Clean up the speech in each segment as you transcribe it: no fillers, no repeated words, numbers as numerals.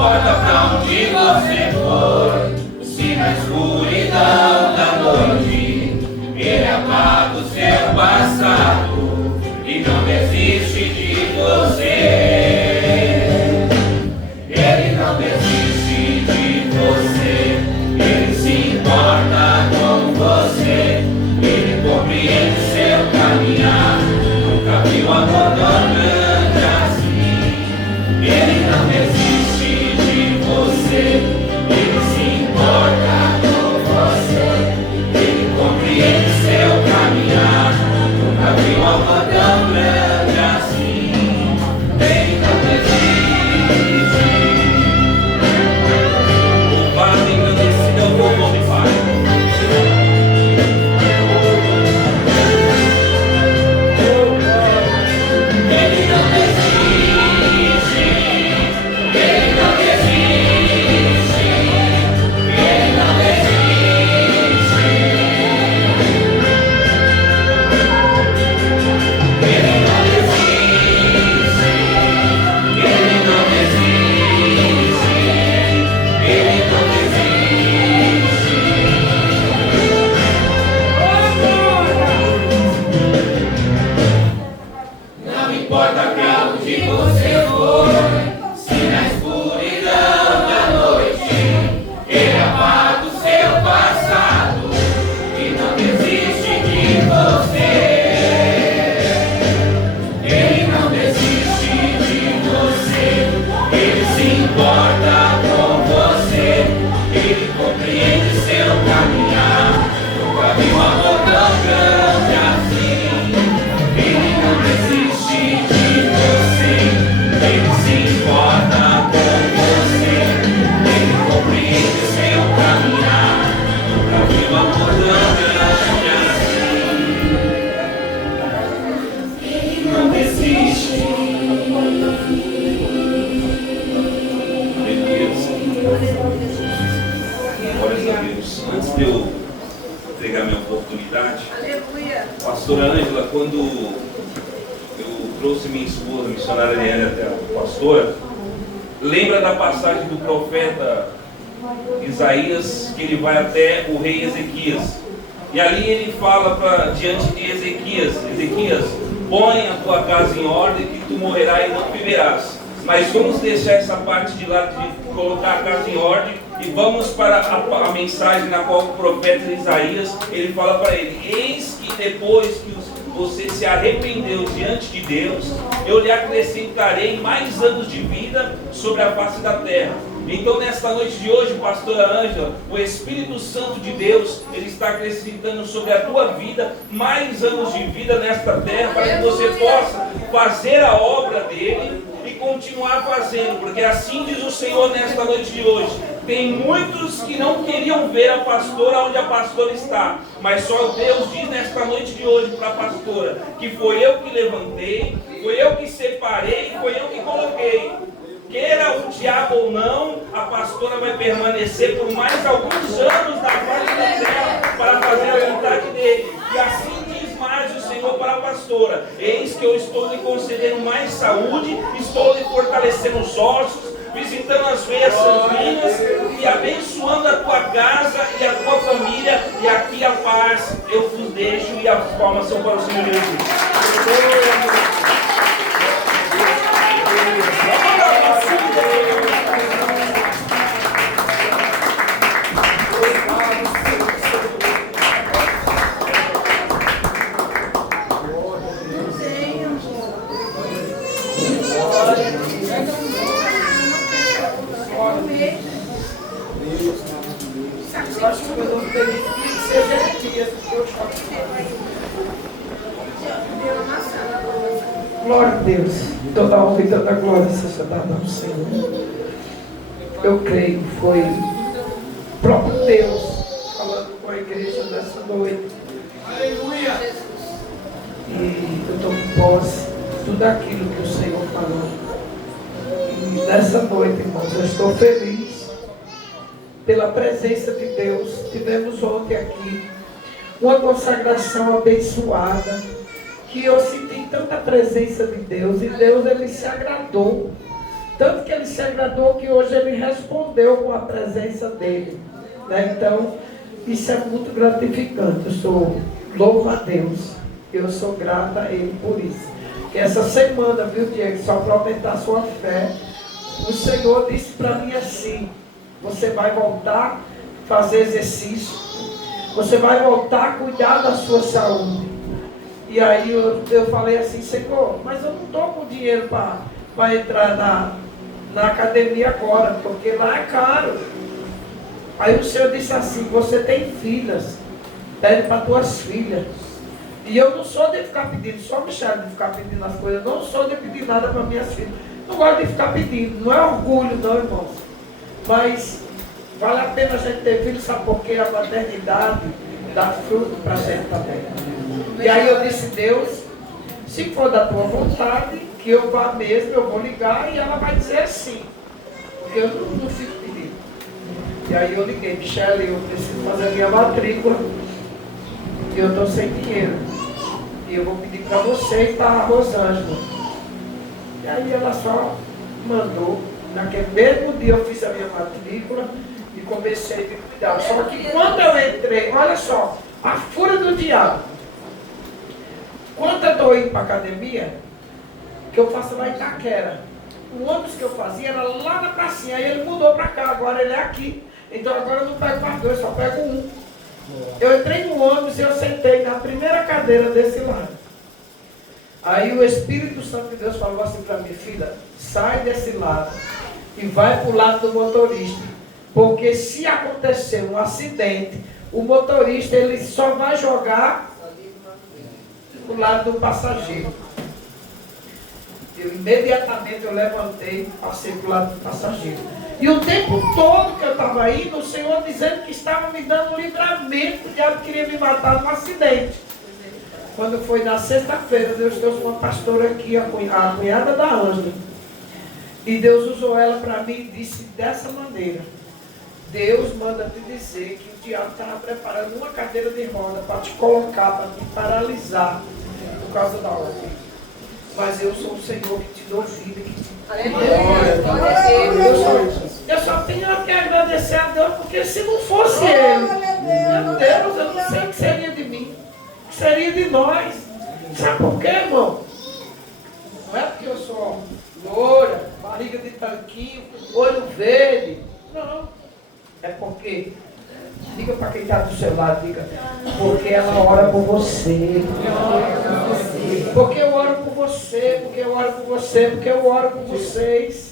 importa pra onde você for, se na escuridão da noite Ele apaga o seu passado e não desiste de você. Ele não desiste de você, Ele se importa com você, Ele compreende seu caminhar, nunca viu amor tão grande assim. Ele não desiste de você, Ele se importa com você, Ele compreende seu caminhar, nunca viu amor tão grande assim. Ele não desiste. Louvado e engrandecido é o teu nome, Pai. Ele não desiste, Ele não desiste, Ele não desiste, Ele não desiste, Ele não desiste, Ele não desiste. Não importa pra onde você for, se na escuridão da noite Ele apaga o seu passado e não desiste de você. Ele não desiste de você, Ele se importa com você, Ele compreende seu caminhar, nunca viu amor tão grande assim. Ele não desiste de você, Ele se importa com você, Ele compreende seu caminhar, nunca viu amor tão grande assim. Ele não desiste. Glórias a Deus. Antes de eu entregar minha oportunidade, pastora Ângela, quando eu trouxe minha esposa, missionária Ariane, até a pastora, lembra da passagem do profeta Isaías, que ele vai até o rei Ezequias, e ali ele fala diante de Ezequias: Ezequias, põe a tua casa em ordem, que tu morrerás e não viverás. Mas vamos deixar essa parte de lá, de colocar a casa em ordem, e vamos para a mensagem na qual o profeta Isaías, ele fala para ele: eis que depois que você se arrependeu diante de Deus, eu lhe acrescentarei mais anos de vida sobre a face da terra. Então nesta noite de hoje, pastora Ângela, o Espírito Santo de Deus, ele está acrescentando sobre a tua vida mais anos de vida nesta terra, para que você possa fazer a obra dele e continuar fazendo, porque assim diz o Senhor nesta noite de hoje: tem muitos que não queriam ver a pastora onde a pastora está, mas só Deus diz nesta noite de hoje para a pastora que foi eu que levantei, foi eu que separei, foi eu que coloquei. Queira o diabo ou não, a pastora vai permanecer por mais alguns anos na face da terra para fazer a vontade dele. E assim diz mais o Senhor para a pastora: eis que eu estou lhe concedendo mais saúde, estou lhe fortalecendo os ossos, visitando as veias sanguíneas e abençoando a tua casa e a tua família, e aqui a paz eu vos deixo, e as palmas são para o Senhor Jesus. Glória a Deus, toda a honra e toda a glória seja dada ao Senhor. Eu creio que foi o próprio Deus falando com a igreja nessa noite. Aleluia! E eu tomo posse de tudo aquilo que o Senhor falou. E nessa noite, irmãos, eu estou feliz pela presença de Deus. Tivemos ontem aqui uma consagração abençoada, que eu senti tanta presença de Deus, e Deus, ele se agradou Tanto que ele se agradou que hoje ele respondeu com a presença dele. Né? Então, isso é muito gratificante. Eu sou louvo a Deus. Eu sou grata a Ele por isso. Que essa semana, viu, Diego, só para aumentar a sua fé, o Senhor disse para mim assim: você vai voltar a fazer exercício, você vai voltar a cuidar da sua saúde. E aí eu falei assim: Senhor, mas eu não estou com dinheiro para entrar na academia agora, porque lá é caro. Aí o Senhor disse assim: você tem filhas, pede para tuas filhas. E eu não sou de ficar pedindo, só Michele de ficar pedindo as coisas, eu não sou de pedir nada para minhas filhas. Não gosto de ficar pedindo, não é orgulho não, irmãos. Mas vale a pena a gente ter filho, sabe por quê? A maternidade dá fruto para a gente também. E aí eu disse: Deus, se for da tua vontade, que eu vá mesmo, eu vou ligar e ela vai dizer sim. Porque eu não fico pedindo. E aí eu liguei: Michele, eu preciso fazer a minha matrícula e eu estou sem dinheiro. E eu vou pedir para você e para a Rosângela. E aí ela só mandou. Naquele mesmo dia eu fiz a minha matrícula e comecei a me cuidar. Só que quando eu entrei, olha só, a fúria do diabo. Quando eu estou indo para a academia, que eu faço lá em Itaquera, o ônibus que eu fazia era lá na pracinha, aí ele mudou para cá, agora ele é aqui. Então agora eu não pego mais dois, só pego um. Eu entrei no ônibus e eu sentei na primeira cadeira desse lado. Aí o Espírito Santo de Deus falou assim para mim: filha, sai desse lado e vai para o lado do motorista. Porque se acontecer um acidente, o motorista ele só vai jogar para o lado do passageiro. Imediatamente eu levantei, passei para o lado do passageiro. E o tempo todo que eu estava indo, o Senhor dizendo que estava me dando um livramento, o diabo queria me matar num acidente. Quando foi na sexta-feira, Deus trouxe uma pastora aqui, a cunhada da Ângela. E Deus usou ela para mim e disse dessa maneira: Deus manda te dizer que o diabo estava preparando uma cadeira de roda para te colocar, para te paralisar por causa da ordem. Mas eu sou o Senhor que te dou vida, que te... Eu só tenho que agradecer a Deus, porque se não fosse Ele, meu Deus, eu não sei o que seria de mim, o que seria de nós. Sabe por quê, irmão? Não é porque eu sou loura, barriga de tanquinho, olho verde. Não. É porque, diga para quem está do seu lado, diga: porque ela ora por você. Porque eu oro por você, porque eu oro por você, porque eu oro por vocês.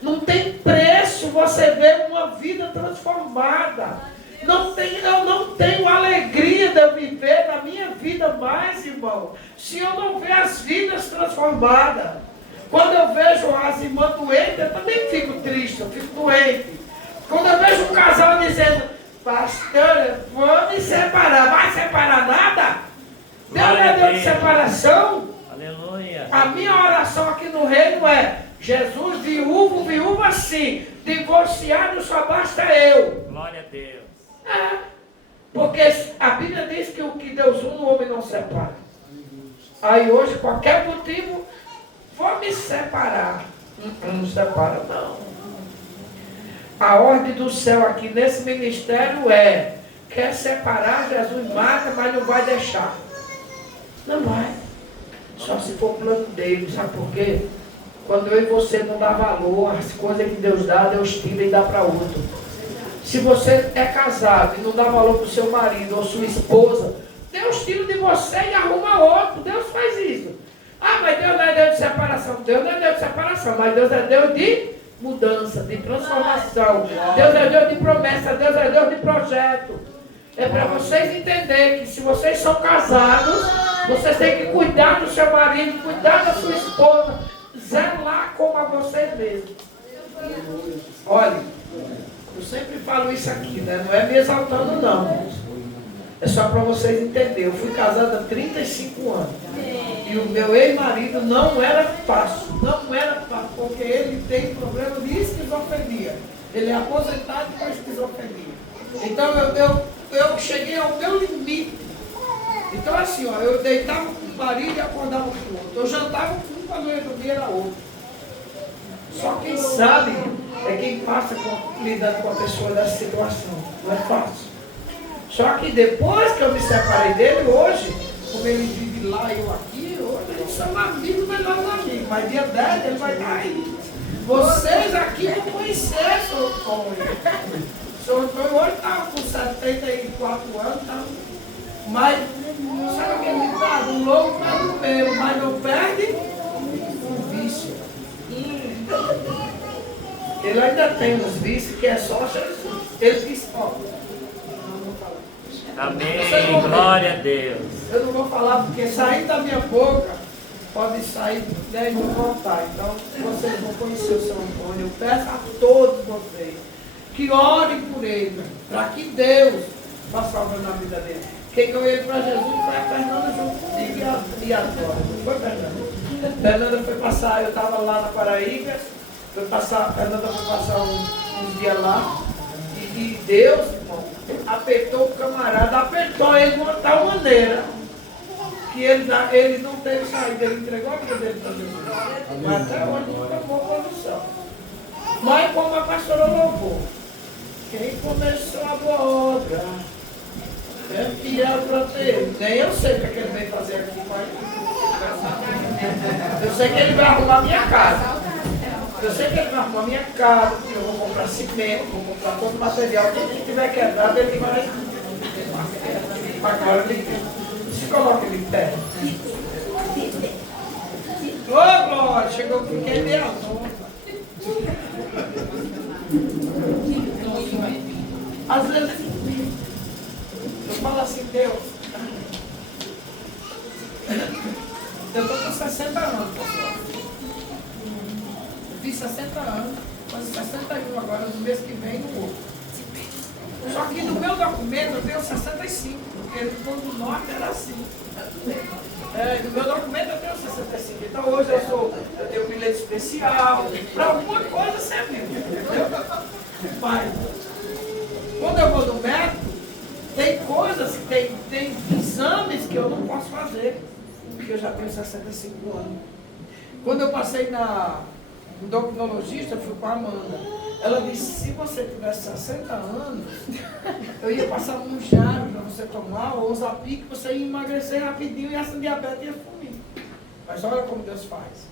Não tem preço você ver uma vida transformada. Eu não tenho alegria de eu viver na minha vida mais, irmão, se eu não ver as vidas transformadas. Quando eu vejo as irmãs doentes, eu também fico triste, eu fico doente. Quando eu vejo um casal dizendo: pastor, vou me separar, vai separar nada? Deus não é Deus de separação? Aleluia. A minha oração aqui no reino é: Jesus, viúva sim, divorciado só basta eu. Glória a Deus. Porque a Bíblia diz que o que Deus une, o homem não separa. Aí hoje, qualquer motivo, vou me separar. Não separa, não. A ordem do céu aqui nesse ministério é: quer separar, Jesus mata, mas não vai deixar. Não vai. Só se for o plano dele. Sabe por quê? Quando eu e você não dá valor, as coisas que Deus dá, Deus tira e dá para outro. Se você é casado e não dá valor para o seu marido ou sua esposa, Deus tira de você e arruma outro. Deus faz isso. Ah, mas Deus não é Deus de separação. Deus não é Deus de separação, mas Deus é Deus de mudança, de transformação. Deus é Deus de promessa, Deus é Deus de projeto. É para vocês entenderem que se vocês são casados, vocês têm que cuidar do seu marido, cuidar da sua esposa, zelar como a vocês mesmos. Olha, eu sempre falo isso aqui, né? Não é me exaltando não. É só para vocês entenderem. Eu fui casado há 35 anos. E o meu ex-marido não era fácil. Não era fácil, porque ele tem problema de esquizofrenia. Ele é aposentado com esquizofrenia. Então eu cheguei ao meu limite. Então assim, ó, eu deitava com um marido e acordava com o outro. Eu jantava com um, quando eu ia dormir era outro. Só quem sabe é quem passa lidando com a pessoa dessa situação. Não é fácil. Só que depois que eu me separei dele, hoje, como ele vive lá e eu aqui, hoje eles são amigos, melhores amigos. Mas dia 10 ele vai estar aí. Vocês aqui não conheceram o senhor Antônio. O senhor Antônio hoje está com 74 anos, tá? Mas sabe aquele ditado? Um louco perde o pelo, mas não perde o vício. Ele ainda tem uns vícios que é só Jesus. Ele disse, ó. Amém, glória a Deus. Eu não vou falar porque saindo da minha boca pode sair 10 e voltar. Então vocês vão conhecer o seu Antônio. Eu peço a todos vocês que orem por ele, para que Deus faça obra na vida dele. Quem ganhou ele para Jesus foi a Fernanda junto comigo e a Dora. Não foi, Fernanda? Fernanda foi passar, eu estava lá na Paraíba, Fernanda foi passar uns dias lá, e Deus, irmão, apertou o camarada, apertou ele de uma tal maneira que ele não teve saída, ele entregou a vida dele para Jesus. Mas até hoje não tomou condição. Mas como a pastora louvou, quem começou a boa obra é fiel para ter. Nem eu sei o que ele vem fazer aqui, mas eu sei que ele vai arrumar minha casa. Eu sei que ele vai arrumar minha casa, eu vou comprar cimento, vou comprar todo o material. Quem tiver quebrado, ele vai. Agora ele se coloca ele em pé. Ô, Glória, chegou aqui, quem deu a nota. Às vezes, eu falo assim, Deus, eu estou com 60 anos, pessoal. Fiz 60 anos, quase 61 agora, no mês que vem, no outro. Só que no meu documento eu tenho 65, porque no norte era assim. No meu documento eu tenho 65. Então hoje eu tenho um bilhete especial, para alguma coisa serviu, entendeu? Mas, quando eu vou no médico, tem coisas, tem exames que eu não posso fazer, porque eu já tenho 65 anos. Quando eu passei no endocrinologista, eu fui com a Amanda. Ela disse, se você tivesse 60 anos, eu ia passar um jarro para você tomar, ou usar pique, você ia emagrecer rapidinho e essa diabetes ia sumir. Mas olha como Deus faz.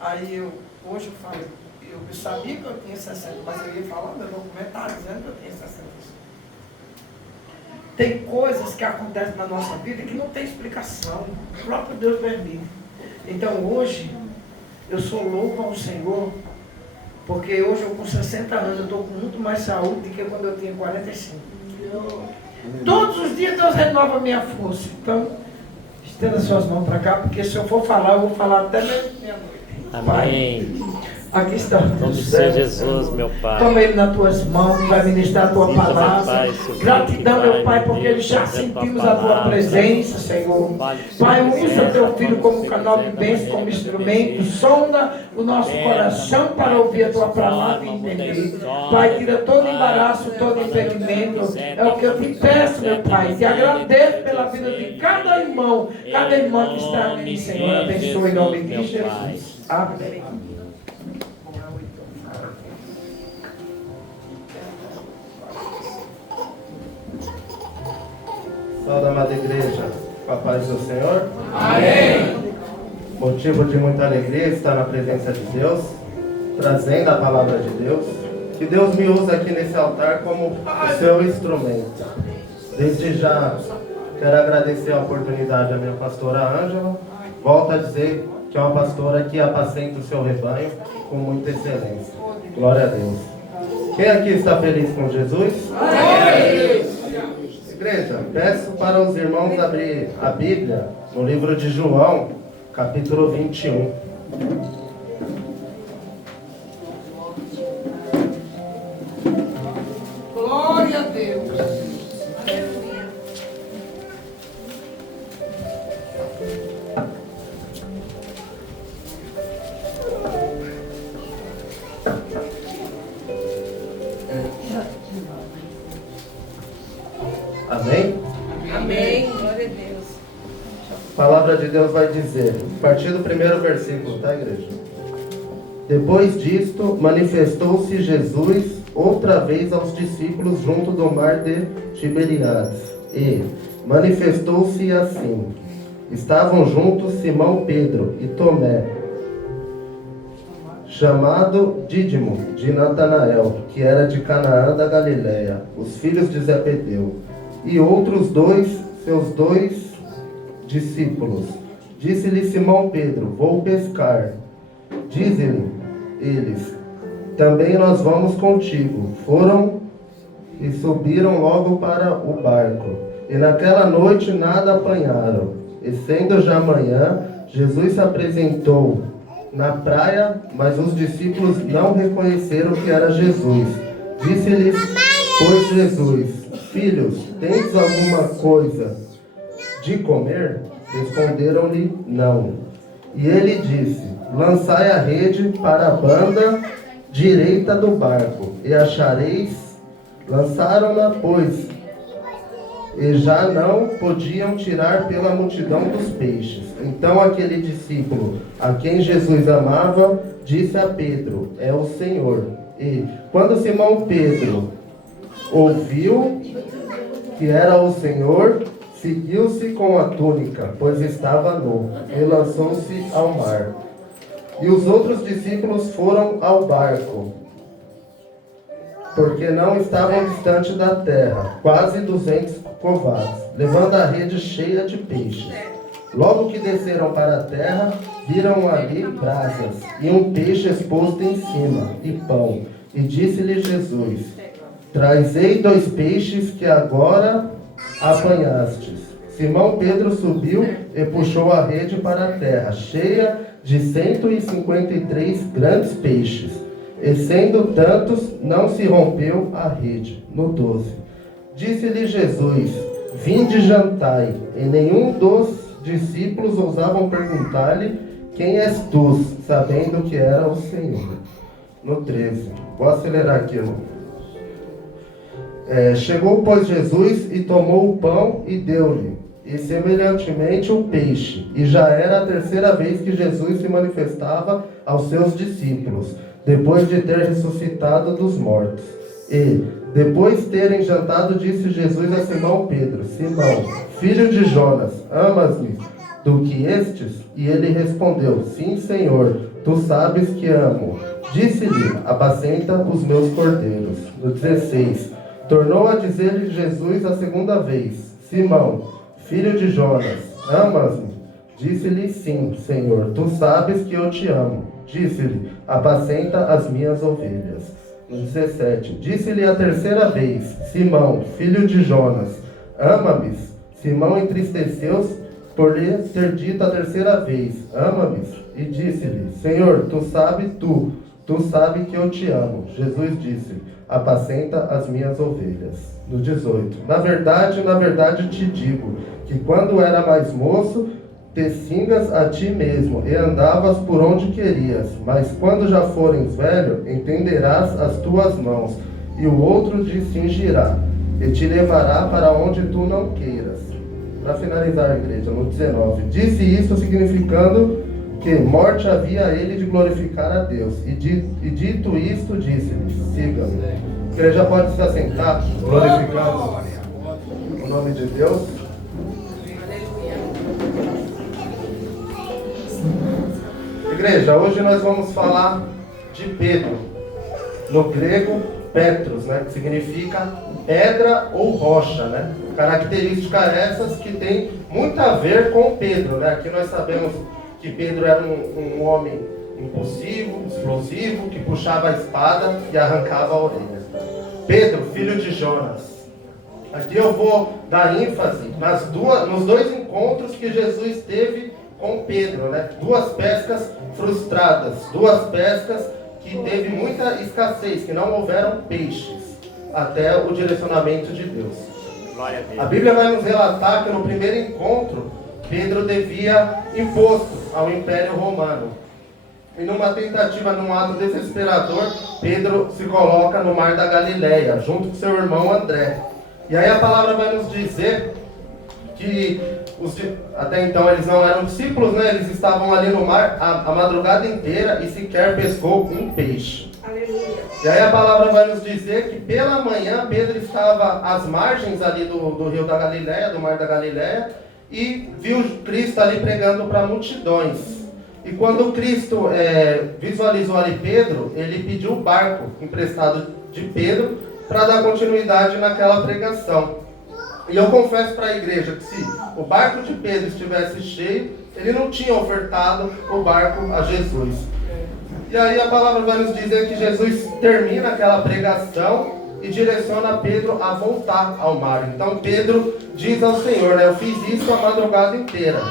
Aí hoje eu falo, eu sabia que eu tinha 60, mas eu ia falar, meu documento está dizendo que eu tinha 65. Tem coisas que acontecem na nossa vida que não tem explicação. O próprio Deus permite. Então hoje, eu sou louco ao Senhor, porque hoje eu com 60 anos, eu estou com muito mais saúde do que quando eu tinha 45. Todos os dias Deus renova a minha força. Então, estenda suas mãos para cá, porque se eu for falar, eu vou falar até meia-noite. Amém. Aqui está Em nome do Senhor Jesus, meu Pai. Toma ele nas tuas mãos, vai ministrar a tua Sinta, palavra. Pai, Gratidão, meu Pai, porque ele já sentimos a tua presença, Senhor. Pai, usa teu filho como canal de bênção, como instrumento. Sonda o nosso coração para ouvir a tua palavra e entender. Pai, tira todo embaraço, todo impedimento. É o que eu te peço, meu Pai. Te agradeço pela vida de cada irmão que está aqui, Senhor. Abençoe em nome de Jesus. Amém. Saúde, amada igreja, com a paz do Senhor. Amém. Motivo de muita alegria estar na presença de Deus, trazendo a palavra de Deus. Que Deus me usa aqui nesse altar como o seu instrumento. Desde já, quero agradecer a oportunidade à minha pastora Ângela. Volto a dizer que é uma pastora que apacenta o seu rebanho com muita excelência. Glória a Deus. Quem aqui está feliz com Jesus? Amém. Igreja, peço para os irmãos abrir a Bíblia no livro de João, capítulo 21. Glória a Deus. Amém? Amém. Glória a Deus. A palavra de Deus vai dizer, a partir do primeiro versículo, tá, igreja? Depois disto, manifestou-se Jesus outra vez aos discípulos junto do mar de Tiberíades. E manifestou-se assim. Estavam juntos Simão Pedro e Tomé, chamado Dídimo, de Natanael, que era de Canaã da Galileia, os filhos de Zebedeu, e outros seus dois discípulos. Disse-lhe Simão Pedro: vou pescar. Diz-lhe eles: também nós vamos contigo. Foram e subiram logo para o barco, e naquela noite nada apanharam. E sendo já manhã, Jesus se apresentou na praia, mas os discípulos não reconheceram que era Jesus. Disse-lhes, pois, Jesus: filhos, tendes alguma coisa de comer? Responderam-lhe, não. E ele disse: lançai a rede para a banda direita do barco, e achareis. Lançaram-na, pois, e já não podiam tirar pela multidão dos peixes. Então aquele discípulo, a quem Jesus amava, disse a Pedro: é o Senhor. E quando Simão Pedro ouviu que era o Senhor, seguiu-se com a túnica, pois estava nu, e lançou-se ao mar. E os outros discípulos foram ao barco, porque não estavam distante da terra, quase 200 covados, levando a rede cheia de peixes. Logo que desceram para a terra, viram ali brasas, e um peixe exposto em cima, e pão. E disse-lhe Jesus: trazei 2 peixes que agora apanhastes. Simão Pedro subiu e puxou a rede para a terra, cheia de 153 grandes peixes. E sendo tantos, não se rompeu a rede. No 12. Disse-lhe Jesus: vinde jantai. E nenhum dos discípulos ousavam perguntar-lhe: quem és tu? Sabendo que era o Senhor. No 13. Vou acelerar aqui, irmão. Chegou, pois, Jesus e tomou o pão e deu-lhe, e semelhantemente o peixe. E já era a 3ª vez que Jesus se manifestava aos seus discípulos, depois de ter ressuscitado dos mortos. E, depois de terem jantado, disse Jesus a Simão Pedro: Simão, filho de Jonas, amas-me do que estes? E ele respondeu: sim, Senhor, tu sabes que amo. Disse-lhe: apacenta os meus cordeiros. No 16. Tornou a dizer-lhe Jesus a 2ª vez: Simão, filho de Jonas, amas-me? Disse-lhe: sim, Senhor, tu sabes que eu te amo. Disse-lhe: apacenta as minhas ovelhas. No 17. Disse-lhe a 3ª vez: Simão, filho de Jonas, ama-me? Simão entristeceu-se por lhe ter dito a 3ª vez: ama-me? E disse-lhe: Senhor, tu sabes que eu te amo. Jesus disse: apacenta as minhas ovelhas. No 18. Na verdade te digo, que quando era mais moço, te cingas a ti mesmo, e andavas por onde querias. Mas quando já fores velho, entenderás as tuas mãos, e o outro te cingirá, e te levará para onde tu não queiras. Para finalizar, igreja, no 19. Disse isso significando que morte havia ele de glorificar a Deus. E dito isto, disse-lhe: siga-me. A igreja pode se assentar, glorificando o nome de Deus. Igreja, hoje nós vamos falar de Pedro. No grego, Petros, né, que significa pedra ou rocha, né? Características essas que tem muito a ver com Pedro, né? Aqui nós sabemos que Pedro era um homem impulsivo, explosivo, que puxava a espada e arrancava a orelha. Pedro, filho de Jonas. Aqui eu vou dar ênfase nos 2 encontros que Jesus teve com Pedro, né? 2 pescas frustradas, 2 pescas que teve muita escassez, que não houveram peixes, até o direcionamento de Deus. Glória a Deus. A Bíblia vai nos relatar que no primeiro encontro, Pedro devia imposto ao Império Romano. E numa tentativa, num ato desesperador, Pedro se coloca no mar da Galileia, junto com seu irmão André. E aí a palavra vai nos dizer que até então eles não eram discípulos, né? Eles estavam ali no mar a madrugada inteira e sequer pescou um peixe. Aleluia. E aí a palavra vai nos dizer que pela manhã Pedro estava às margens ali do rio da Galileia, do mar da Galileia, e viu Cristo ali pregando para multidões. E quando Cristo visualizou ali Pedro, ele pediu o barco emprestado de Pedro para dar continuidade naquela pregação. E eu confesso para a igreja que se o barco de Pedro estivesse cheio, ele não tinha ofertado o barco a Jesus. E aí a palavra vai nos dizer que Jesus termina aquela pregação e direciona Pedro a voltar ao mar. Então Pedro diz ao Senhor, né, eu fiz isso a madrugada inteira.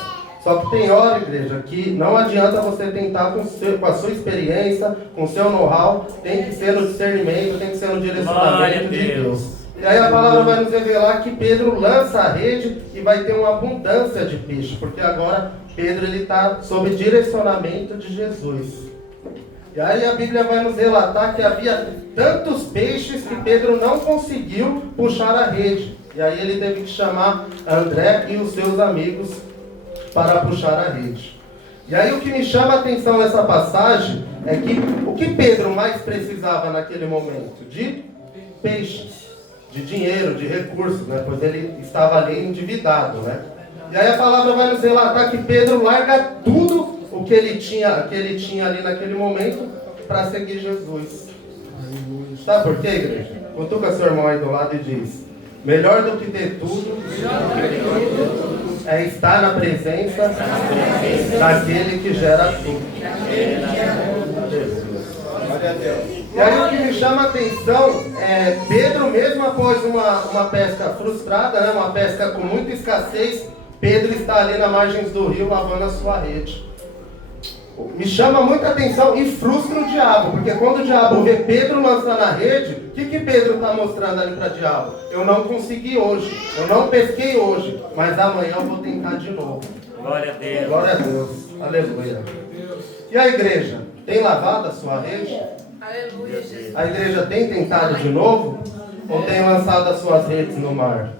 Só que tem hora, igreja, que não adianta você tentar com a sua experiência, com o seu know-how, tem que ser no discernimento, tem que ser no direcionamento de Deus. E aí a palavra vai nos revelar que Pedro lança a rede e vai ter uma abundância de peixe, porque agora Pedro está sob direcionamento de Jesus. E aí a Bíblia vai nos relatar que havia tantos peixes que Pedro não conseguiu puxar a rede. E aí ele teve que chamar André e os seus amigos para puxar a rede. E aí o que me chama a atenção nessa passagem é que o que Pedro mais precisava naquele momento? De peixes, de dinheiro, de recursos, né? Pois ele estava ali endividado, né? E aí a palavra vai nos relatar que Pedro larga tudo o que ele tinha ali naquele momento para seguir Jesus. Sabe por quê, igreja? Cutuca seu irmão aí do lado e diz: melhor do que ter tudo é estar na presença daquele que gera tudo. E aí o que me chama a atenção é Pedro, mesmo após uma pesca frustrada, né, uma pesca com muita escassez, Pedro está ali na margem do rio lavando a sua rede. Me chama muita atenção e frustra o diabo, porque quando o diabo vê Pedro lançando a rede, o que Pedro está mostrando ali para o diabo? Eu não consegui hoje, eu não pesquei hoje, mas amanhã eu vou tentar de novo. Glória a Deus. Glória a Deus. Aleluia. E a igreja, tem lavado a sua rede? Aleluia, Jesus. A igreja tem tentado de novo? Ou tem lançado as suas redes no mar?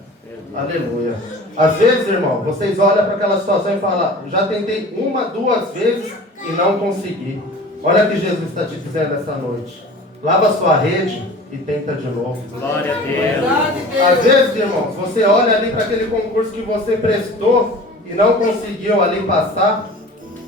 Aleluia. Às vezes, irmão, vocês olham para aquela situação e falam: já tentei 1, 2 vezes e não consegui. Olha o que Jesus está te dizendo essa noite. Lava a sua rede e tenta de novo. Glória a Deus. Às vezes, irmãos, você olha ali para aquele concurso que você prestou e não conseguiu ali passar.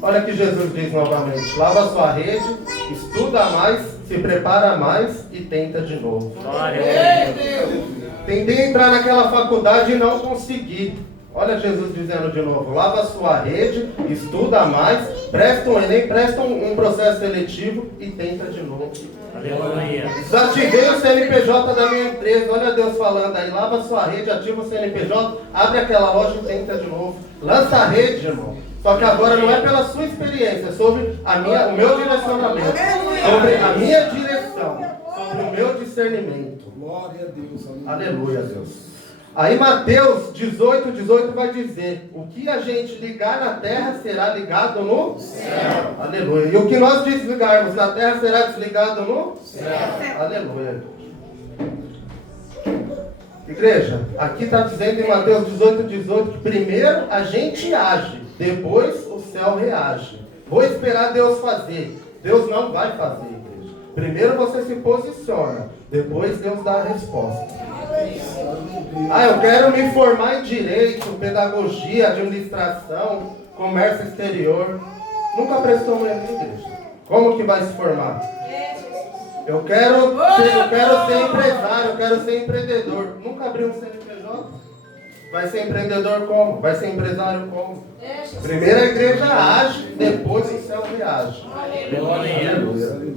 Olha o que Jesus diz novamente: lava a sua rede, estuda mais, se prepara mais e tenta de novo. Glória a Deus. Tentei entrar naquela faculdade e não consegui. Olha Jesus dizendo de novo: lava a sua rede, estuda mais, presta um Enem, presta um processo seletivo e tenta de novo. Aleluia. Desativei o CNPJ da minha empresa. Olha Deus falando aí: lava a sua rede, ativa o CNPJ, abre aquela loja e tenta de novo. Lança a rede, irmão. Só que agora não é pela sua experiência, é sobre o meu direcionamento, sobre a minha direção, sobre o meu discernimento. Glória a Deus. Aleluia, Deus. Aí Mateus 18 vai dizer: o que a gente ligar na terra será ligado no céu. Aleluia. E o que nós desligarmos na terra será desligado no céu. Aleluia. Igreja, aqui está dizendo em Mateus 18 que primeiro a gente age, depois o céu reage. Vou esperar Deus fazer. Deus não vai fazer, igreja. Primeiro você se posiciona, depois Deus dá a resposta. Eu quero me formar em direito, pedagogia, administração, comércio exterior. Nunca prestou um Enem, igreja. Como que vai se formar? Eu quero ser empresário, eu quero ser empreendedor. Nunca abriu um CNPJ? Vai ser empreendedor como? Vai ser empresário como? Primeiro a igreja age, depois o céu reage. Aleluia.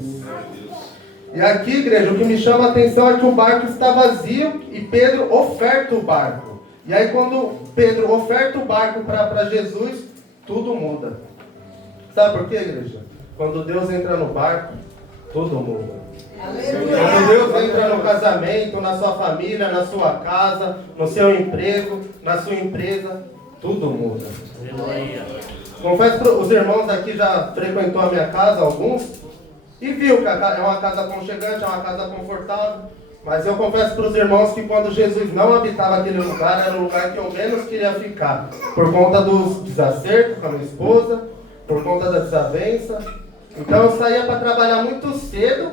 E aqui, igreja, o que me chama a atenção é que o barco está vazio e Pedro oferta o barco. E aí quando Pedro oferta o barco para Jesus, tudo muda. Sabe por quê, igreja? Quando Deus entra no barco, tudo muda. Quando Deus entra no casamento, na sua família, na sua casa, no seu emprego, na sua empresa, tudo muda. Confesso para os irmãos aqui, já frequentou a minha casa, alguns, e viu que é uma casa aconchegante, é uma casa confortável. Mas eu confesso para os irmãos que quando Jesus não habitava aquele lugar, era o lugar que eu menos queria ficar. Por conta dos desacertos com a minha esposa, por conta da desavença. Então eu saía para trabalhar muito cedo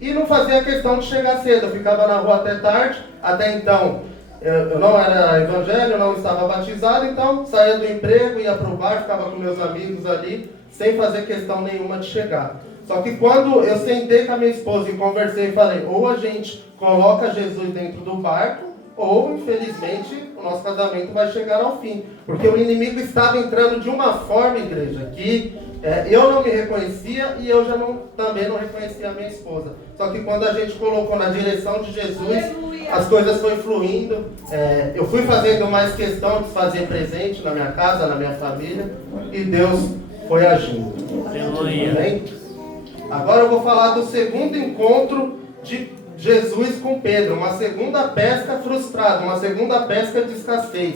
e não fazia questão de chegar cedo. Eu ficava na rua até tarde. Até então eu não era evangélico, não estava batizado, então saía do emprego, ia para o bar, ficava com meus amigos ali, sem fazer questão nenhuma de chegar. Só que quando eu sentei com a minha esposa e conversei, falei, ou a gente coloca Jesus dentro do barco, ou, infelizmente, o nosso casamento vai chegar ao fim. Porque o inimigo estava entrando de uma forma, igreja, que eu não me reconhecia e eu já também não reconhecia a minha esposa. Só que quando a gente colocou na direção de Jesus, as coisas foram fluindo. Eu fui fazendo mais questão de fazer presente na minha casa, na minha família, e Deus foi agindo. Amém? Agora eu vou falar do segundo encontro de Jesus com Pedro, uma segunda pesca frustrada, uma segunda pesca de escassez.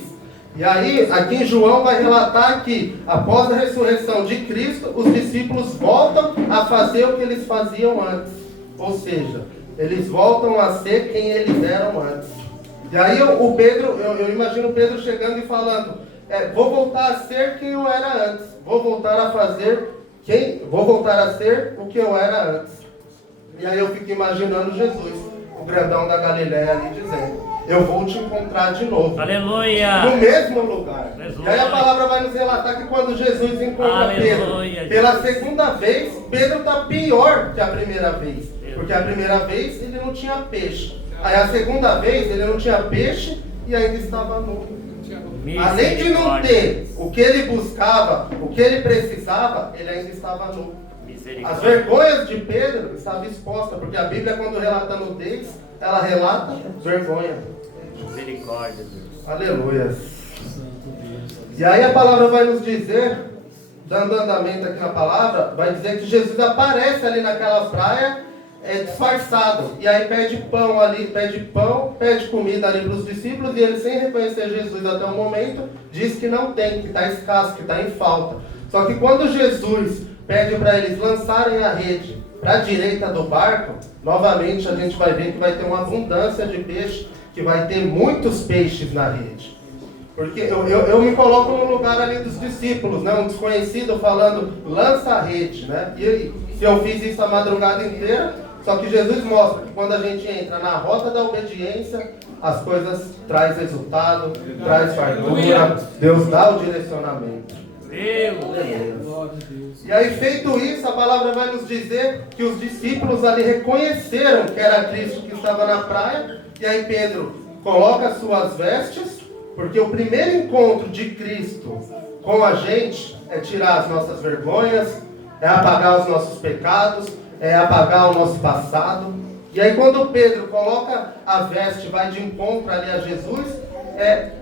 E aí, aqui em João vai relatar que, após a ressurreição de Cristo, os discípulos voltam a fazer o que eles faziam antes. Ou seja, eles voltam a ser quem eles eram antes. E aí o Pedro, eu imagino o Pedro chegando e falando, vou voltar a ser quem eu era antes, vou voltar a ser o que eu era antes. E aí eu fico imaginando Jesus, o grandão da Galileia ali dizendo, eu vou te encontrar de novo. Aleluia! No mesmo lugar. Aleluia. E aí a palavra vai nos relatar que quando Jesus encontra Pedro, pela segunda vez, Pedro está pior que a primeira vez. Porque a primeira vez ele não tinha peixe. Aí a segunda vez ele não tinha peixe e ainda estava nu. Além de não ter o que ele buscava, o que ele precisava, ele ainda estava nu. As vergonhas de Pedro estavam expostas, porque a Bíblia, quando relata nudez, ela relata vergonha. Misericórdia, Deus. Aleluia. E aí a palavra vai nos dizer, dando andamento aqui na palavra, vai dizer que Jesus aparece ali naquela praia, disfarçado. E aí pede comida ali para os discípulos, e eles, sem reconhecer Jesus até o momento, diz que não tem, que está escasso, que está em falta. Só que quando Jesus pede para eles lançarem a rede para a direita do barco, novamente a gente vai ver que vai ter uma abundância de peixe, que vai ter muitos peixes na rede. Porque eu me coloco no lugar ali dos discípulos, né? Um desconhecido falando, lança a rede, né? E se eu fiz isso a madrugada inteira, só que Jesus mostra que quando a gente entra na rota da obediência, as coisas trazem resultado, traz fartura, Deus dá o direcionamento. E aí, feito isso, a palavra vai nos dizer que os discípulos ali reconheceram que era Cristo que estava na praia. E aí Pedro coloca suas vestes, porque o primeiro encontro de Cristo com a gente é tirar as nossas vergonhas, é apagar os nossos pecados, é apagar o nosso passado. E aí quando Pedro coloca a veste, vai de encontro ali a Jesus,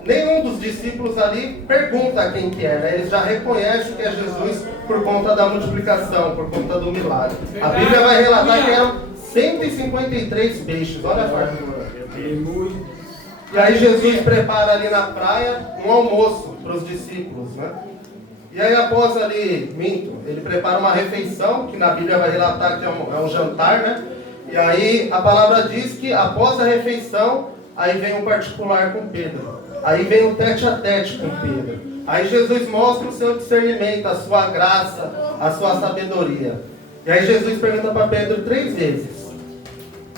nenhum dos discípulos ali pergunta quem que é, né? Eles já reconhecem que é Jesus por conta da multiplicação, por conta do milagre. A Bíblia vai relatar que eram 153 peixes, olha a fartura. E aí Jesus prepara ali na praia um almoço para os discípulos, né? E aí após ali, ele prepara uma refeição, que na Bíblia vai relatar que é um jantar, né? E aí a palavra diz que após a refeição, aí vem um particular com Pedro. Aí vem um tete-a-tete com Pedro. Aí Jesus mostra o seu discernimento, a sua graça, a sua sabedoria. E aí Jesus pergunta para Pedro 3 vezes.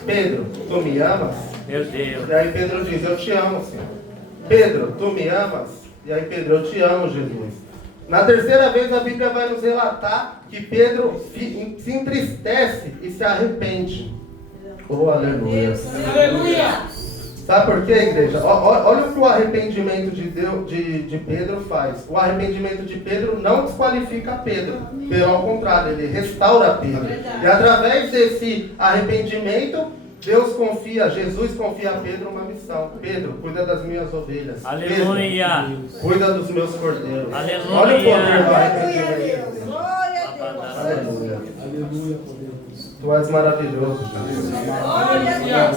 Pedro, tu me amas? Meu Deus. E aí Pedro diz, eu te amo, Senhor. Pedro, tu me amas? E aí Pedro, eu te amo, Jesus. Na terceira vez a Bíblia vai nos relatar que Pedro se entristece e se arrepende. Oh, aleluia. Aleluia. Sabe por quê, igreja? Olha o que o arrependimento de Pedro faz. O arrependimento de Pedro não desqualifica Pedro. Pelo contrário, ele restaura Pedro. E através desse arrependimento, Jesus confia a Pedro uma missão. Pedro, cuida das minhas ovelhas. Aleluia. Pedro, cuida dos meus cordeiros. Aleluia. Olha o poder do arrependimento. Aleluia. Tu és maravilhoso.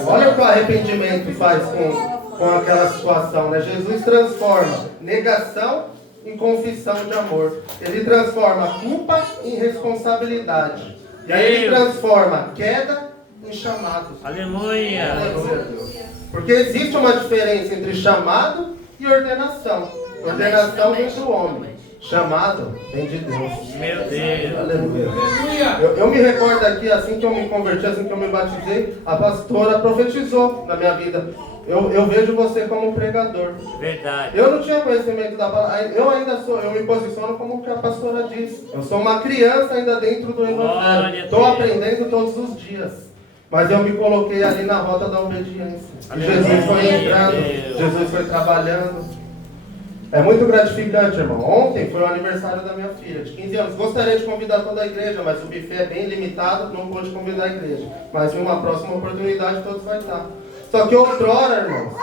Olha o que o arrependimento faz com aquela situação, né? Jesus transforma negação em confissão de amor. Ele transforma culpa em responsabilidade. E aí ele transforma queda em chamados. Aleluia. Aleluia, Deus. Porque existe uma diferença entre chamado e ordenação. Ordenação vem do homem. Chamado vem de Deus. Meu Deus. Aleluia. Eu me recordo aqui, assim que eu me converti, assim que eu me batizei, a pastora profetizou na minha vida. Eu vejo você como um pregador. Verdade. Eu não tinha conhecimento da palavra. Eu me posiciono como o que a pastora diz. Eu sou uma criança ainda dentro do Evangelho. Estou aprendendo todos os dias. Mas eu me coloquei ali na rota da obediência. E Jesus foi entrando, Jesus foi trabalhando. É muito gratificante, irmão. Ontem foi o aniversário da minha filha, de 15 anos. Gostaria de convidar toda a igreja, mas o buffet é bem limitado, não pude convidar a igreja. Mas em uma próxima oportunidade todos vão estar. Só que outrora, irmãos,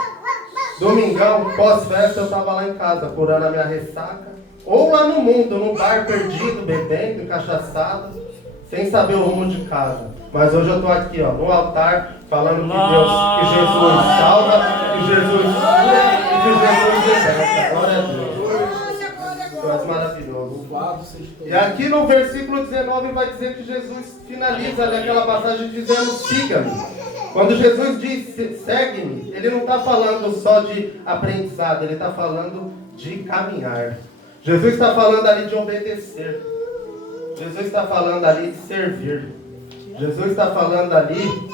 domingão, pós-festa, eu estava lá em casa, curando a minha ressaca. Ou lá no mundo, no bar perdido, bebendo, encachaçado, sem saber o rumo de casa. Mas hoje eu estou aqui, ó, no altar, falando que Jesus salva, que Jesus cura, que Jesus liberta. Glória a Deus. Deus maravilhoso. E aqui no versículo 19 vai dizer que Jesus finaliza ali aquela passagem dizendo: siga-me. Quando Jesus diz segue-me, ele não está falando só de aprendizado, ele está falando de caminhar. Jesus está falando ali de obedecer. Jesus está falando ali de servir. Jesus está falando ali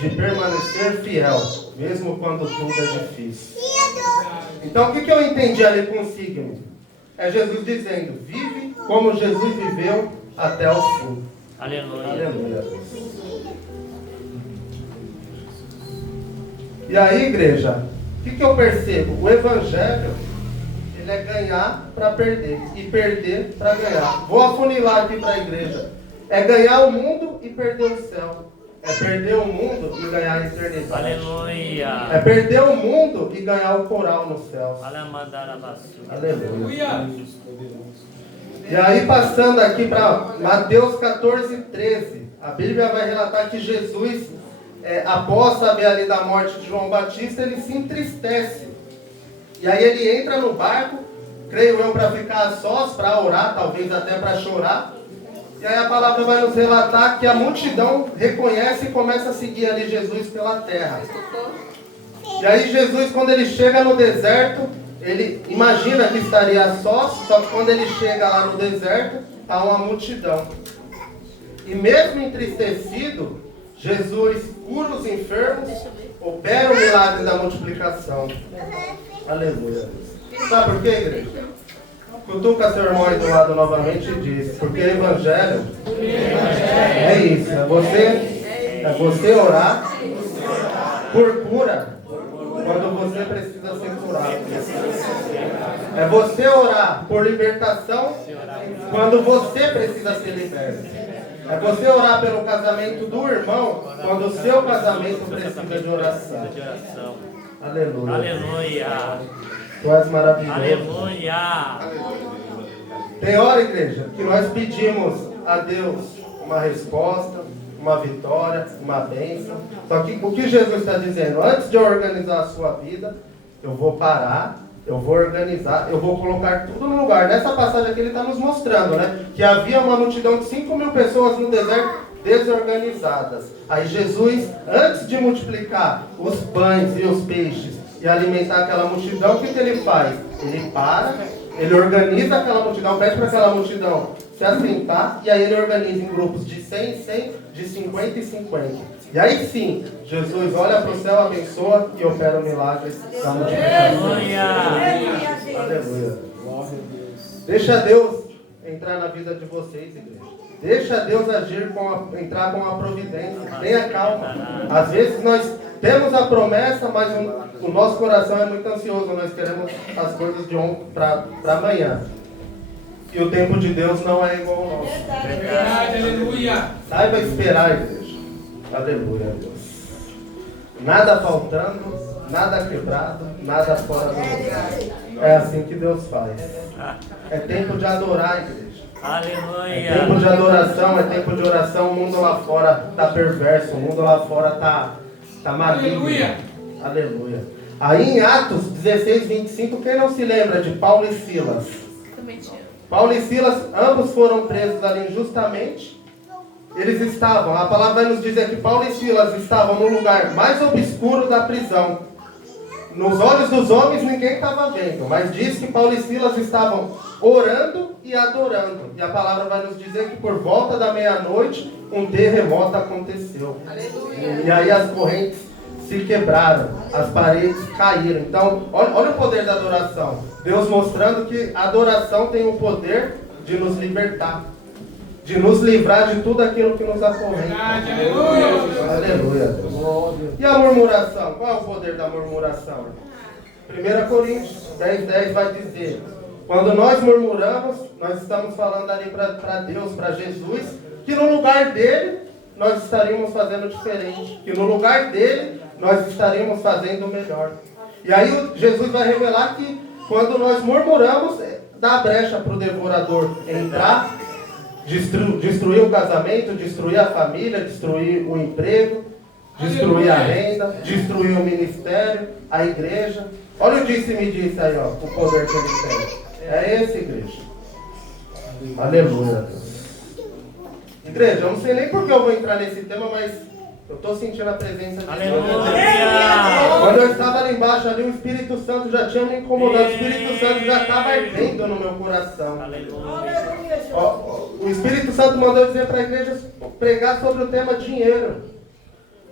de permanecer fiel, mesmo quando tudo é difícil. Então o que eu entendi ali com siga-me? É Jesus dizendo: vive como Jesus viveu até o fim. Aleluia. Aleluia. E aí, igreja, o que eu percebo? O Evangelho, ele é ganhar para perder e perder para ganhar. Vou afunilar aqui para a igreja. É ganhar o mundo e perder o céu. É perder o mundo e ganhar a eternidade. Aleluia. É perder o mundo e ganhar o coral nos céus. Aleluia. E aí, passando aqui para Mateus 14:13, a Bíblia vai relatar que Jesus, após saber ali da morte de João Batista, ele se entristece. E aí ele entra no barco, creio eu, para ficar a sós, para orar, talvez até para chorar. E aí a palavra vai nos relatar que a multidão reconhece e começa a seguir ali Jesus pela terra. E aí Jesus, quando ele chega no deserto, ele imagina que estaria a sós, só que quando ele chega lá no deserto, está uma multidão. E mesmo entristecido, Jesus cura os enfermos, opera o milagre da multiplicação. Aleluia. Sabe por quê, igreja? Cutuca seu irmão aí do lado novamente e diz: porque o Evangelho é isso, é você orar por cura quando você precisa ser curado. É você orar por libertação quando você precisa ser liberto. É você orar pelo casamento do irmão quando o seu casamento precisa de oração. Aleluia. Aleluia. Tu és maravilhoso. Aleluia. Tem hora, igreja, que nós pedimos a Deus uma resposta, uma vitória, uma bênção. Só que o que Jesus está dizendo? Antes de eu organizar a sua vida, eu vou parar, eu vou organizar, eu vou colocar tudo no lugar. Nessa passagem aqui ele está nos mostrando, né? Que havia uma multidão de 5.000 pessoas no deserto desorganizadas. Aí Jesus, antes de multiplicar os pães e os peixes e alimentar aquela multidão, o que ele faz? Ele para, ele organiza aquela multidão, pede para aquela multidão se assentar, e aí ele organiza em grupos de 100 em 100, de 50 em 50. E aí sim, Jesus olha para o céu, abençoa e opera o milagre da multiplicação. Aleluia. Aleluia. Deixa Deus entrar na vida de vocês, igreja. Deixa Deus agir, entrar com a providência. Tenha calma. Às vezes nós temos a promessa, mas o nosso coração é muito ansioso. Nós queremos as coisas de ontem para amanhã. E o tempo de Deus não é igual ao nosso. Verdade, aleluia. Saiba esperar, igreja. Aleluia, Deus. Nada faltando, nada quebrado, nada fora do lugar. É assim que Deus faz. É tempo de adorar, igreja. Aleluia. É tempo de adoração, é tempo de oração. O mundo lá fora está perverso, o mundo lá fora está maligno. Aleluia. Aleluia. Aí em Atos 16, 25, quem não se lembra de Paulo e Silas? Paulo e Silas, ambos foram presos ali injustamente. eles estavam, a palavra vai nos dizer que Paulo e Silas estavam no lugar mais obscuro da prisão. Nos olhos dos homens ninguém estava vendo, mas diz que Paulo e Silas estavam orando e adorando. E a palavra vai nos dizer que por volta da meia-noite um terremoto aconteceu. Aleluia. E aí as correntes se quebraram, as paredes caíram. Então, olha o poder da adoração. Deus mostrando que a adoração tem o poder de nos libertar, de nos livrar de tudo aquilo que nos acorrenta. Aleluia. Aleluia, Deus. E a murmuração? Qual é o poder da murmuração? 1 Coríntios 10:10 vai dizer: quando nós murmuramos, nós estamos falando ali para Deus, para Jesus, que no lugar dele nós estaríamos fazendo diferente, que no lugar dele nós estaríamos fazendo melhor. E aí Jesus vai revelar que quando nós murmuramos, dá brecha para o devorador entrar, destruir o casamento, destruir a família, destruir o emprego, destruir a renda, destruir o ministério, a igreja. Olha o disse-me disse aí, ó, o poder que ele tem. É esse, igreja. Aleluia. Igreja, eu não sei nem porque eu vou entrar nesse tema, mas eu estou sentindo a presença de Deus. Quando eu estava ali embaixo, ali, o Espírito Santo já tinha me incomodado. O Espírito Santo já estava ardendo no meu coração. O Espírito Santo mandou dizer para a igreja pregar sobre o tema dinheiro.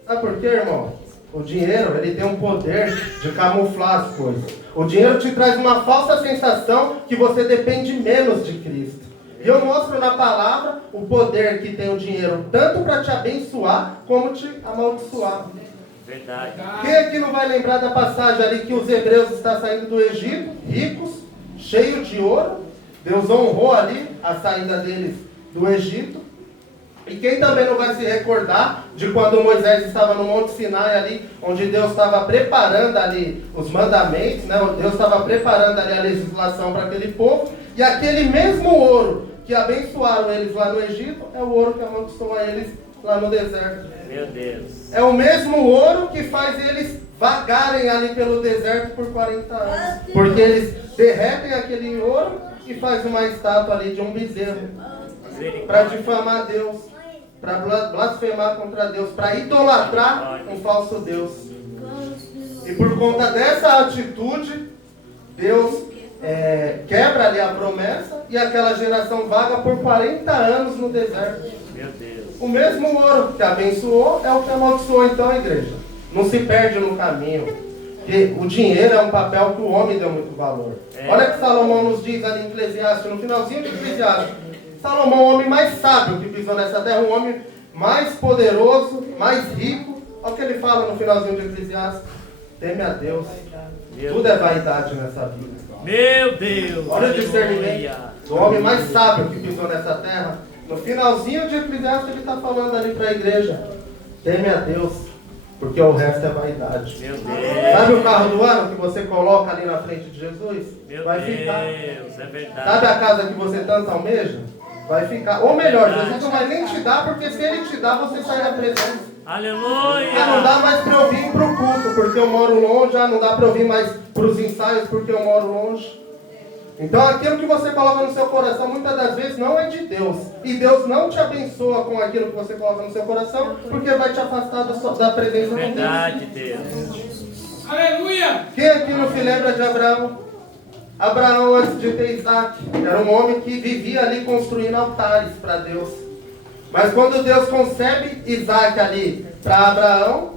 Sabe por quê, irmão? O dinheiro, ele tem um poder de camuflar as coisas. O dinheiro te traz uma falsa sensação que você depende menos de Cristo. E eu mostro na palavra o poder que tem o dinheiro, tanto para te abençoar, como te amaldiçoar. Verdade. Quem aqui não vai lembrar da passagem ali que os hebreus estão saindo do Egito, ricos, cheios de ouro? Deus honrou ali a saída deles do Egito. E quem também não vai se recordar de quando Moisés estava no Monte Sinai ali, onde Deus estava preparando ali os mandamentos, né? Deus estava preparando ali a legislação para aquele povo, e aquele mesmo ouro que abençoaram eles lá no Egito, é o ouro que amaldiçoa eles lá no deserto. Meu Deus. É o mesmo ouro que faz eles vagarem ali pelo deserto por 40 anos. Porque eles derretem aquele ouro e fazem uma estátua ali de um bezerro. Para difamar Deus, para blasfemar contra Deus, para idolatrar um falso Deus. E por conta dessa atitude, Deus quebra ali a promessa e aquela geração vaga por 40 anos no deserto. Meu Deus. O mesmo ouro que abençoou é o que amaldiçoou. Então, igreja, não se perde no caminho, porque o dinheiro é um papel que o homem deu muito valor. Olha o que Salomão nos diz ali em Eclesiastes, no finalzinho de Eclesiastes. Salomão, o homem mais sábio que pisou nessa terra, o homem mais poderoso, mais rico. Olha o que ele fala no finalzinho de Eclesiastes: teme a Deus. Tudo é vaidade nessa vida. Meu Deus. Olha o discernimento do homem mais sábio que pisou nessa terra. No finalzinho de Eclesiastes ele está falando ali para a igreja: teme a Deus, porque o resto é vaidade. Meu Deus. Sabe o carro do ano que você coloca ali na frente de Jesus? Meu vai Deus, ficar. É verdade. Sabe a casa que você tanto almeja? Vai ficar. Ou melhor, Jesus não vai nem te dar, porque se ele te dá, você sai da presença. Aleluia. Não dá mais para eu vir para o culto, porque eu moro longe. Não dá para eu vir mais para os ensaios, porque eu moro longe. Então aquilo que você coloca no seu coração, muitas das vezes não é de Deus. E Deus não te abençoa com aquilo que você coloca no seu coração, porque vai te afastar da presença de Deus. Verdade, Deus. Aleluia. Quem aqui não se lembra de Abraão? Abraão, antes de ter Isaac, era um homem que vivia ali construindo altares para Deus. Mas quando Deus concebe Isaac ali para Abraão,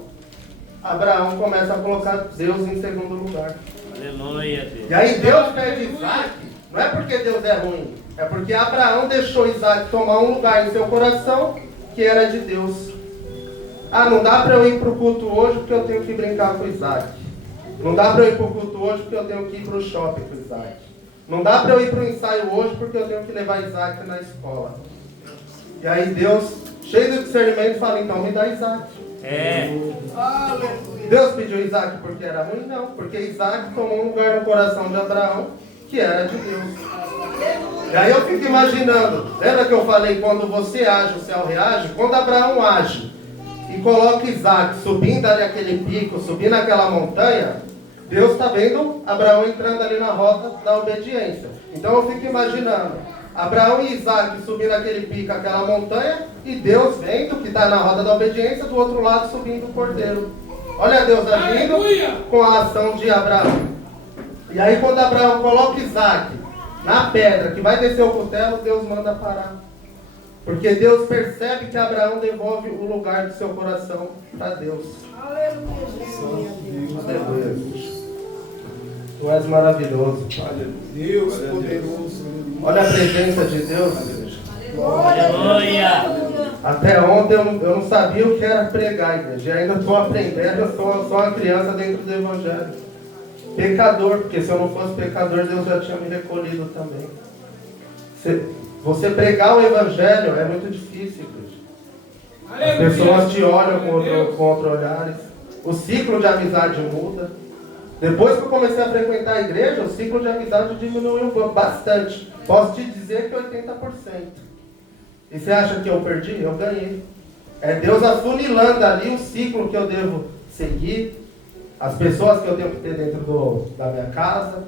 Abraão começa a colocar Deus em segundo lugar. Aleluia, Deus. E aí Deus pede Isaac, não é porque Deus é ruim, é porque Abraão deixou Isaac tomar um lugar em seu coração que era de Deus. Não dá para eu ir para o culto hoje porque eu tenho que brincar com Isaac. Não dá para eu ir para o culto hoje porque eu tenho que ir para o shopping com Isaac. Não dá para eu ir para o ensaio hoje porque eu tenho que levar Isaac na escola. E aí Deus, cheio de discernimento, fala: então me dá Isaac. Deus pediu Isaac porque era ruim? Não, porque Isaac tomou um lugar no coração de Abraão que era de Deus. E aí eu fico imaginando, lembra que eu falei, quando você age, o céu reage? Quando Abraão age e coloca Isaac subindo ali aquele pico, subindo aquela montanha, Deus está vendo Abraão entrando ali na rota da obediência. Então eu fico imaginando, Abraão e Isaac subindo aquele pico, aquela montanha, e Deus vendo, que está na roda da obediência, do outro lado subindo o cordeiro. Olha Deus agindo com a ação de Abraão. E aí quando Abraão coloca Isaac na pedra, que vai descer o cutelo, Deus manda parar. Porque Deus percebe que Abraão devolve o lugar do seu coração para Deus. Aleluia. Tu és maravilhoso. Deus poderoso. Olha a presença de Deus. Aleluia. Até ontem eu não sabia o que era pregar, igreja. E ainda estou aprendendo, eu sou uma criança dentro do Evangelho. Pecador, porque se eu não fosse pecador, Deus já tinha me recolhido também. Você pregar o Evangelho é muito difícil, igreja. As pessoas te olham com outros olhares. O ciclo de amizade muda. Depois que eu comecei a frequentar a igreja, o ciclo de amizade diminuiu bastante. Posso te dizer que 80%. E você acha que eu perdi? Eu ganhei. É Deus afunilando ali o ciclo que eu devo seguir, as pessoas que eu tenho que ter dentro da minha casa,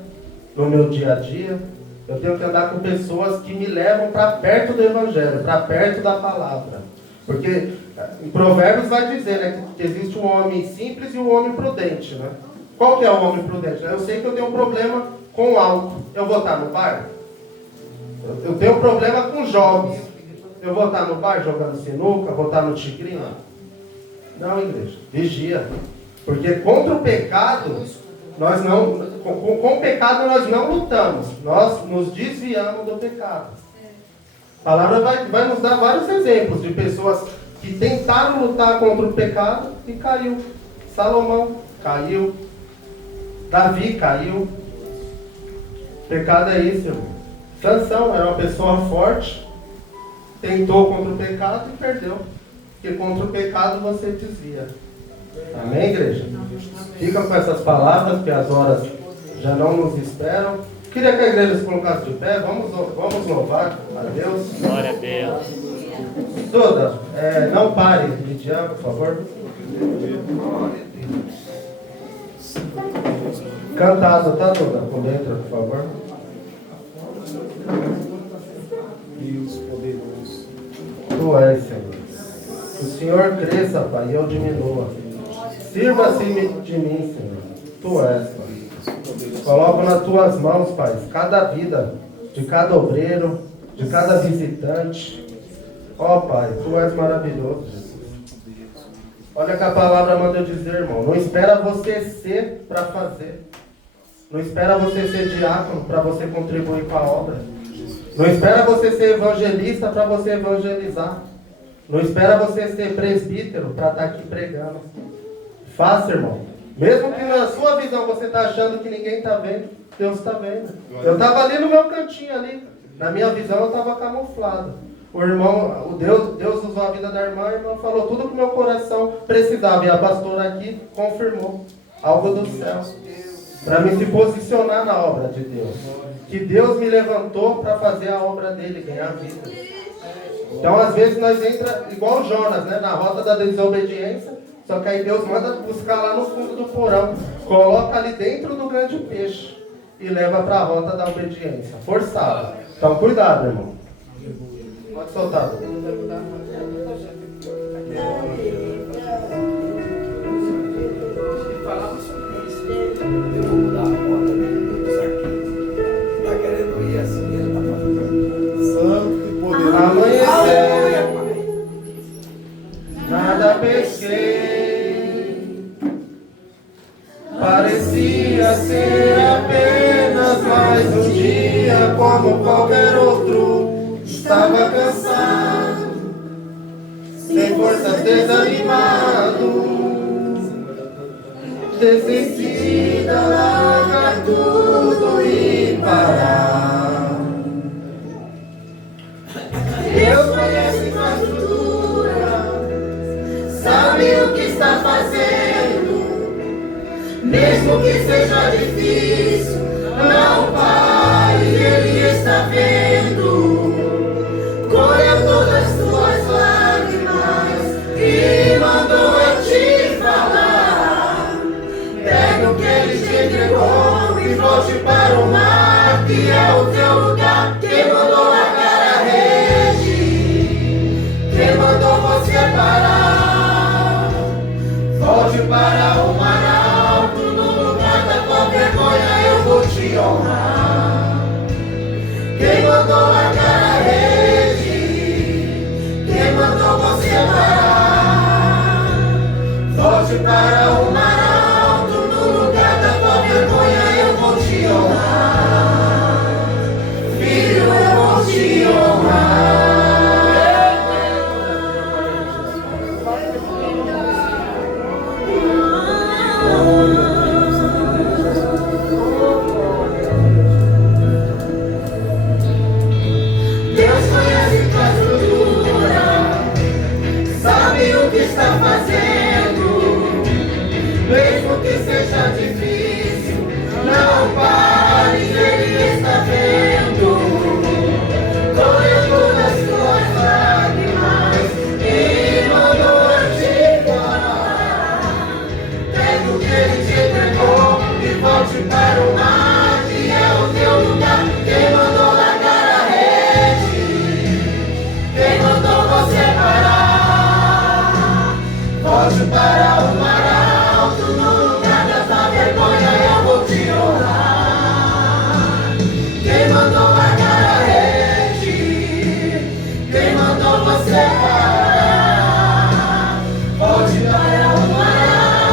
no meu dia a dia. Eu tenho que andar com pessoas que me levam para perto do Evangelho, para perto da palavra. Porque em Provérbios vai dizer, né, que existe um homem simples e um homem prudente, né? Qual que é o homem prudente? Eu sei que eu tenho um problema com álcool. Eu vou estar no bar? Eu tenho um problema com jogos. Eu vou estar no bar jogando sinuca? Vou estar no tigrinho? Não, igreja. Vigia. Porque contra o pecado, nós não... Com o pecado nós não lutamos. Nós nos desviamos do pecado. A palavra vai nos dar vários exemplos de pessoas que tentaram lutar contra o pecado e caiu. Salomão caiu. Davi caiu. Pecado é isso, irmão. Sansão era uma pessoa forte, tentou contra o pecado e perdeu. Porque contra o pecado você desvia. Amém, igreja? Fica com essas palavras, que as horas já não nos esperam. Queria que a igreja se colocasse de pé. Vamos louvar a Deus. Glória a Deus. Duda, não pare, Lidiane, por favor. Cantado, tá, Duda? Com letra, por favor. Deus poderoso. Tu és, Senhor. Que o Senhor cresça, Pai, e eu diminua. Sirva-se de mim, Senhor. Tu és, Pai. Coloco nas tuas mãos, Pai, cada vida de cada obreiro, de cada visitante. Ó, Pai, tu és maravilhoso, Jesus. Olha que a palavra manda eu dizer, irmão. Não espera você ser para fazer. Não espera você ser diácono para você contribuir com a obra. Não espera você ser evangelista para você evangelizar. Não espera você ser presbítero para estar aqui pregando. Faça, irmão. Mesmo que na sua visão você está achando que ninguém está vendo, Deus está vendo. Eu estava ali no meu cantinho ali. Na minha visão eu estava camuflado. O irmão, Deus usou a vida da irmã, a irmã falou tudo que o meu coração precisava. E a pastora aqui confirmou algo do céu. Para me se posicionar na obra de Deus. Que Deus me levantou para fazer a obra dele, ganhar vida. Então às vezes nós entramos igual Jonas, né, na rota da desobediência. Só que aí Deus manda buscar lá no fundo do porão. Coloca ali dentro do grande peixe. E leva para a rota da obediência. Forçado. Então cuidado, irmão. Pode soltar. Eu vou mudar a rota dos arquivos. Tá querendo ir assim, ele tá fazendo. Santo e poderoso. Amanhecer, nada pesquei. Parecia ser apenas mais um dia como qualquer outro. Estava cansado, sem forças, desanimado. Decidida a largar tudo e parar. Deus conhece a estrutura, sabe o que está fazendo. Mesmo que seja difícil, não pare, Ele está vendo. Colha todas as tuas lágrimas e mandou eu te falar. Pega o que Ele te entregou e volte para o mar, que é o teu lugar. Quem mandou largar para o mar alto, no lugar da tua vergonha eu vou te honrar. Quem mandou largar a rede? Quem mandou você parar? Volte para o mar alto, no lugar da tua vergonha eu vou te honrar. Filho, eu vou te honrar. Deus conhece tua estrutura, sabe o que está fazendo. Mesmo que seja difícil, não pare, Ele está vendo. Colheu todas as tuas lágrimas e mandou te parar. Pega o que Ele te entregou e volte para o mar, que é o teu lugar. Quem mandou largar a rede? Quem mandou você parar? Volte para o mar alto, no lugar da tua vergonha eu vou te honrar. Quem mandou largar a rede? Quem mandou você parar? Volte para o mar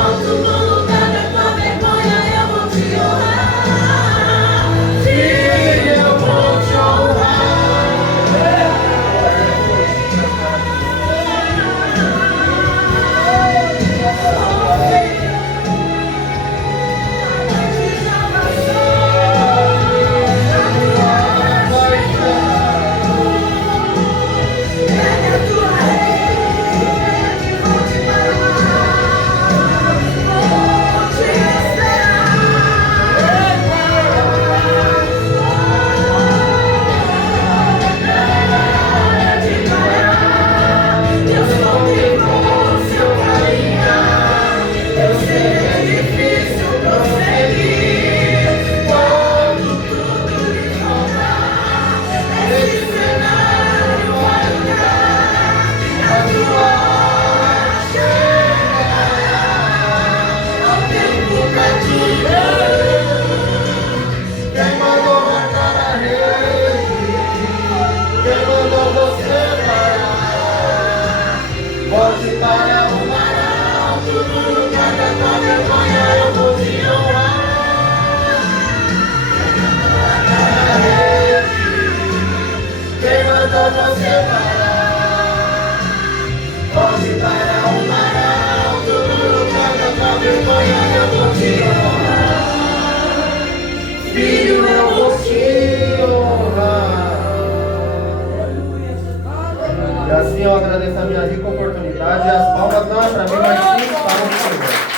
alto, no lugar da tua vergonha eu vou te honrar. Filho, eu vou te honrar. Quem mandou marcar a rede? Quem mandou você parar? Volte para o mar alto, no lugar da tua vergonha eu vou te honrar. Quem mandou você parar? Volte para o mar alto, no lugar da tua vergonha eu vou te honrar. Filho, eu vou te honrar. E assim eu agradeço a minha rica oportunidade. E as palmas não é para mim, mas sim para o Senhor.